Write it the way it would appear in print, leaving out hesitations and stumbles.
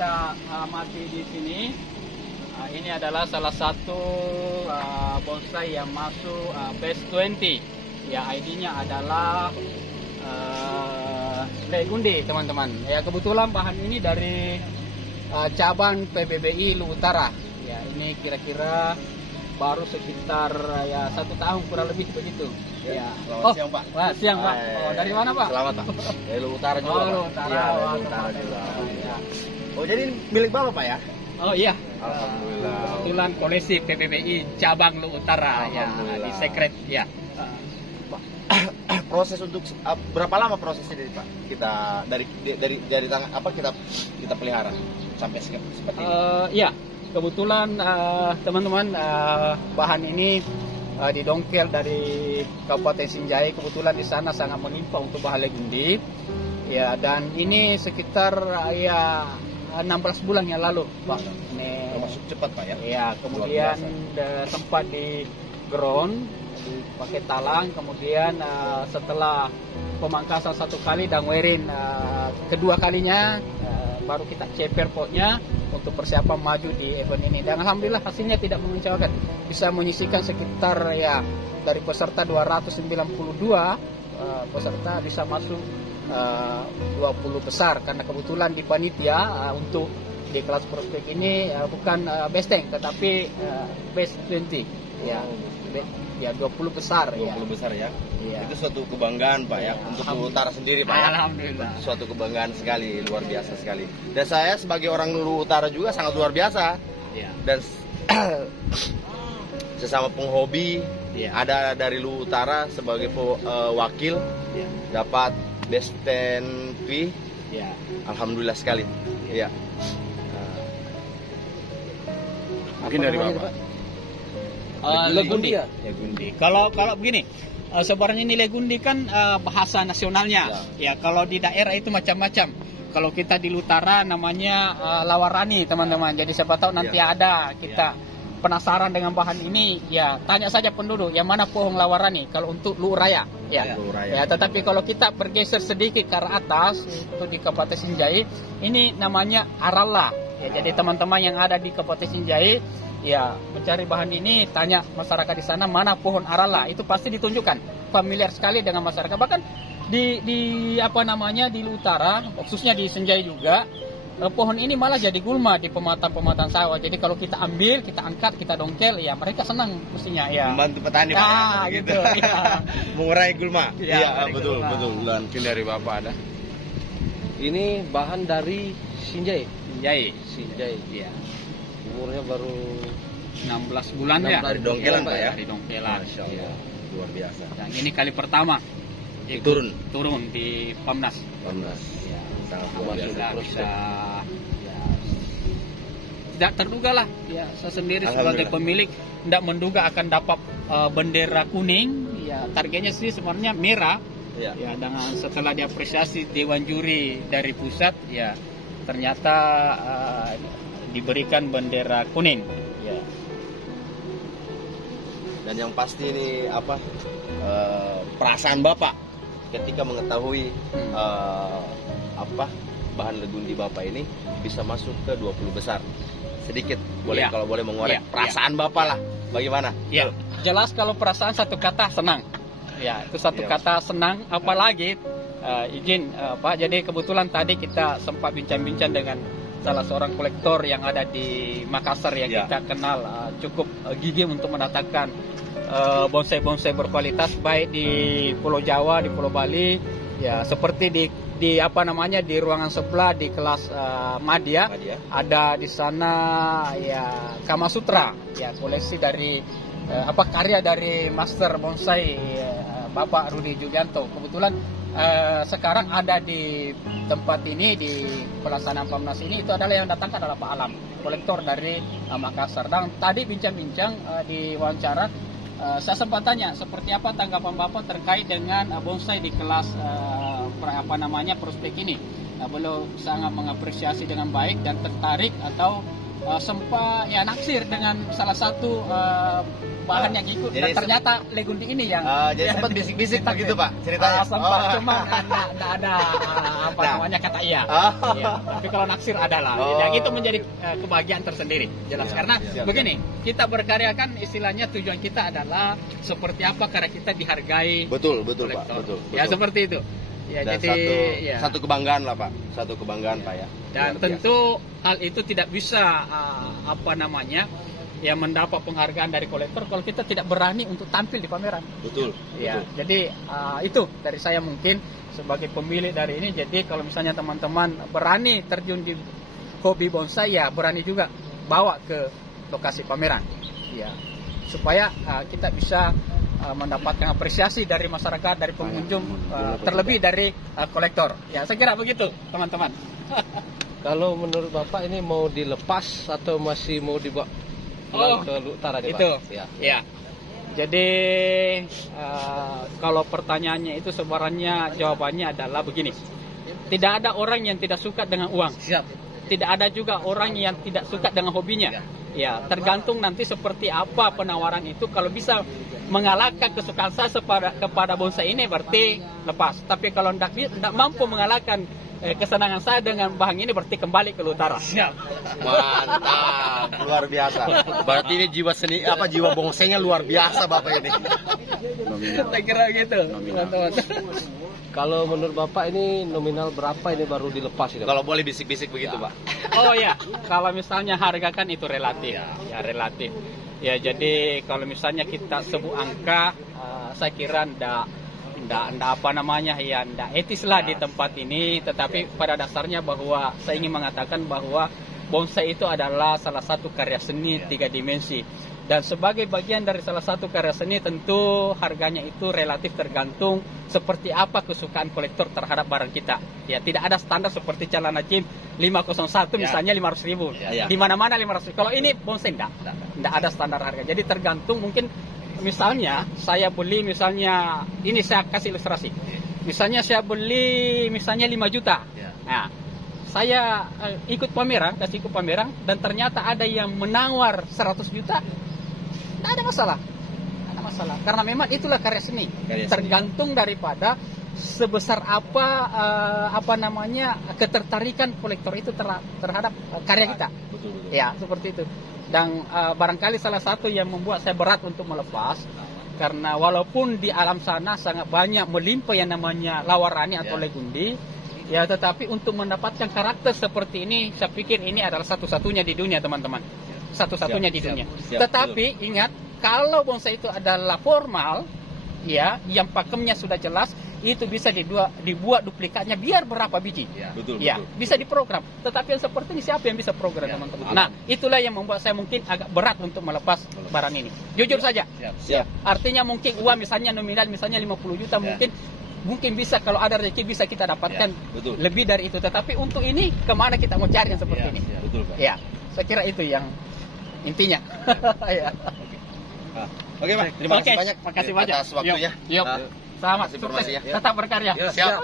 kita amati di sini, ini adalah salah satu bonsai yang masuk Best 20. Ya, ID-nya adalah Legundi, teman-teman. Ya, kebetulan bahan ini dari cabang PBBI Lu Utara. Ya, ini kira-kira baru sekitar ya 1 tahun kurang lebih begitu. Ya. Selamat siang, Pak. Wah, siang, Pak. Oh, dari mana, Pak? Selamat, Pak. Dari Lu Utara juga, Pak. Lu Utara. Iya, dari Lu Utara juga. Ya. Oh, jadi milik Bapak, Pak ya? Oh iya. Alhamdulillah. Kebetulan koleksi PBBI cabang Lu Utara ya di Secret ya. Proses untuk berapa lama prosesnya dari Pak? Kita dari tangan apa kita pelihara sampai seperti ini? Ya, kebetulan teman-teman bahan ini didongkel dari Kabupaten Sinjai. Kebetulan di sana sangat melimpah untuk bahan Legundi. Ya, dan ini sekitar ya 16 bulan yang lalu, Pak. Ini termasuk cepat, Pak ya? Ya, kemudian sempat di ground, dipakai talang, kemudian setelah pemangkasan 1 kali dan werin kedua kalinya baru kita ceper potnya untuk persiapan maju di event ini. Dan alhamdulillah hasilnya tidak mengecewakan, bisa menyisikan sekitar ya dari peserta 292 peserta bisa masuk 20 besar, karena kebetulan di panitia untuk di kelas prospek ini bukan best 10 tetapi best 20 ya. Ya 20 besar 20 ya. besar ya. Ya. Itu suatu kebanggaan, Pak ya, untuk Lu Utara sendiri, Pak ya. Alhamdulillah. Suatu kebanggaan sekali, luar biasa sekali. Dan saya sebagai orang Lu Utara juga sangat luar biasa. Ya. Dan sesama penghobi, Ya. ada dari Lu Utara sebagai wakil, Ya. dapat Best 10 P. Ya. Alhamdulillah sekali. Ya. Mungkin dari Bapak. Legundi. Legundi. Kalau begini, sebenarnya ini Legundi kan bahasa nasionalnya. Ya, kalau di daerah itu macam-macam. Kalau kita di Utara namanya lawarani, teman-teman. Jadi siapa tahu nanti ada kita penasaran dengan bahan ini, ya tanya saja penduduk yang mana pohon lawarani kalau untuk Luuraya. Ya. Ya, tetapi kalau kita bergeser sedikit ke arah atas itu di Kabupaten Sinjai, ini namanya aralla. Ya, jadi teman-teman yang ada di Kabupaten Sinjai ya mencari bahan ini, tanya masyarakat di sana mana pohon aralla, itu pasti ditunjukkan, familiar sekali dengan masyarakat. Bahkan di apa namanya di Utara, khususnya di Sinjai juga, pohon ini malah jadi gulma di pematang sawah. Jadi kalau kita ambil, kita angkat, kita dongkel, ya mereka senang mestinya ya. Membantu petani, Pak. Nah, gitu. Ya. Mengurai gulma. Ya, betul. Dan Mungkin dari Bapak ada. Ini bahan dari Sinjai. Sinjai. Ya. Umurnya baru 16 bulan ya. Dari dongkelan, Pak ya. Dari dongkelan. Masya Allah. Luar biasa. Dan ini kali pertama turun di Pamnas. Ya. Sangat luar biasa. Bisa ya, tidak terduga lah ya, saya sendiri sebagai pemilik tidak menduga akan dapat bendera kuning ya. Targetnya sih sebenarnya merah ya, dengan setelah diapresiasi Dewan Juri dari pusat ya ternyata diberikan bendera kuning ya. Dan yang pasti ini perasaan Bapak ketika mengetahui bahan Legundi Bapak ini bisa masuk ke 20 besar. Sedikit boleh kalau boleh mengorek perasaan Bapak lah. Bagaimana? Ya, jelas kalau perasaan satu kata senang. Ya, itu satu kata senang, apalagi izin Pak. Jadi kebetulan tadi kita sempat bincang-bincang dengan salah seorang kolektor yang ada di Makassar yang kita kenal cukup gigih untuk mendatangkan bonsai-bonsai berkualitas baik di Pulau Jawa, di Pulau Bali, ya seperti di apa namanya di ruangan sebelah di kelas Madya ada di sana ya Kama Sutra ya, koleksi dari karya dari master bonsai Bapak Rudi Julianto. Kebetulan sekarang ada di tempat ini di pelaksanaan Pamnas ini, itu adalah yang datangkan adalah Pak Alam, kolektor dari Makassar. Dan tadi bincang-bincang di wawancara saya sempat tanya seperti apa tanggapan Bapak terkait dengan bonsai di kelas prospek ini. Beliau sangat mengapresiasi dengan baik dan tertarik atau sempat ya naksir dengan salah satu bahan yang ikut, jadi dan ternyata legundi ini yang jadi sempat bisik-bisik begitu Pak ceritanya. sempat, cuma nggak ada apa namanya kata iya. Iya, tapi kalau naksir adalah yang itu menjadi kebahagiaan tersendiri jelas, karena begini, kita berkarya kan istilahnya tujuan kita adalah seperti apa karya kita dihargai. Betul Pak, kolektor. betul. Ya seperti itu. Ya, Dan jadi satu kebanggaan lah Pak, satu kebanggaan Pak ya. Dan Luar tentu hal itu tidak bisa apa namanya ya mendapat penghargaan dari kolektor kalau kita tidak berani untuk tampil di pameran. Betul. Ya, Betul. jadi itu dari saya mungkin sebagai pemilik dari ini. Jadi kalau misalnya teman-teman berani terjun di hobi bonsai, ya berani juga bawa ke lokasi pameran. Ya, supaya kita bisa mendapatkan apresiasi dari masyarakat, dari pengunjung, terlebih dari kolektor. Ya, saya kira begitu, teman-teman. Kalau menurut Bapak ini mau dilepas atau masih mau dibawa ke utara nih, Pak? Itu. Ya. Jadi kalau pertanyaannya itu sebenarnya jawabannya adalah begini. Tidak ada orang yang tidak suka dengan uang. Tidak ada juga orang yang tidak suka dengan hobinya. Ya, tergantung nanti seperti apa penawaran itu. Kalau bisa mengalahkan kesukaan saya kepada bonsai ini, berarti lepas. Tapi kalau tidak mampu mengalahkan kesenangan saya dengan bahan ini, berarti kembali ke utara. Mantap, luar biasa. Berarti ini jiwa seni jiwa bongsainya luar biasa Bapak ini. Saya kira gitu, teman-teman. Kalau menurut Bapak ini nominal berapa ini baru dilepas ini? Kalau boleh bisik-bisik begitu Pak. Oh ya, kalau misalnya harga kan itu relatif, ya relatif. Ya jadi kalau misalnya kita sebut angka, saya kira ndak apa namanya ya, ndak etis lah di tempat ini. Tetapi pada dasarnya bahwa saya ingin mengatakan bahwa bonsai itu adalah salah satu karya seni 3 dimensi. Dan sebagai bagian dari salah satu karya seni, tentu harganya itu relatif tergantung seperti apa kesukaan kolektor terhadap barang kita. Ya, tidak ada standar seperti celana jeans 501 misalnya 500.000. Di mana-mana 500.000. Kalau ini bonsai enggak ada standar harga. Jadi tergantung, mungkin misalnya saya beli, misalnya ini saya kasih ilustrasi. Misalnya saya beli misalnya 5 juta. Nah, saya ikut pameran dan ternyata ada yang menawar 100 juta. Tidak ada masalah. Karena memang itulah karya seni. Tergantung daripada sebesar apa namanya ketertarikan kolektor itu terhadap karya kita. Betul. Ya, seperti itu. Dan barangkali salah satu yang membuat saya berat untuk melepas, karena walaupun di alam sana sangat banyak melimpah yang namanya lawarani atau legundi, ya, tetapi untuk mendapatkan karakter seperti ini, saya pikir ini adalah satu-satunya di dunia, teman-teman. Satu-satunya di dunia. Tetapi ingat, kalau bonsai itu adalah formal, ya, yang pakemnya sudah jelas, itu bisa dibuat duplikatnya biar berapa biji. Betul. Bisa diprogram. Tetapi yang seperti ini siapa yang bisa program, teman-teman? Nah, itulah yang membuat saya mungkin agak berat untuk melepas barang ini. Jujur saja. Artinya mungkin uang misalnya nominal misalnya 50 juta mungkin bisa, kalau ada rezeki bisa kita dapatkan lebih dari itu. Tetapi untuk ini kemana kita mau cari yang seperti ini? Betul, Pak. Ya, saya kira itu yang intinya. Ya. Oke, Pak. Terima kasih banyak. Makasih banyak atas waktunya. Yuk. Selamat informasinya. sukses. Tetap berkarya. Siap.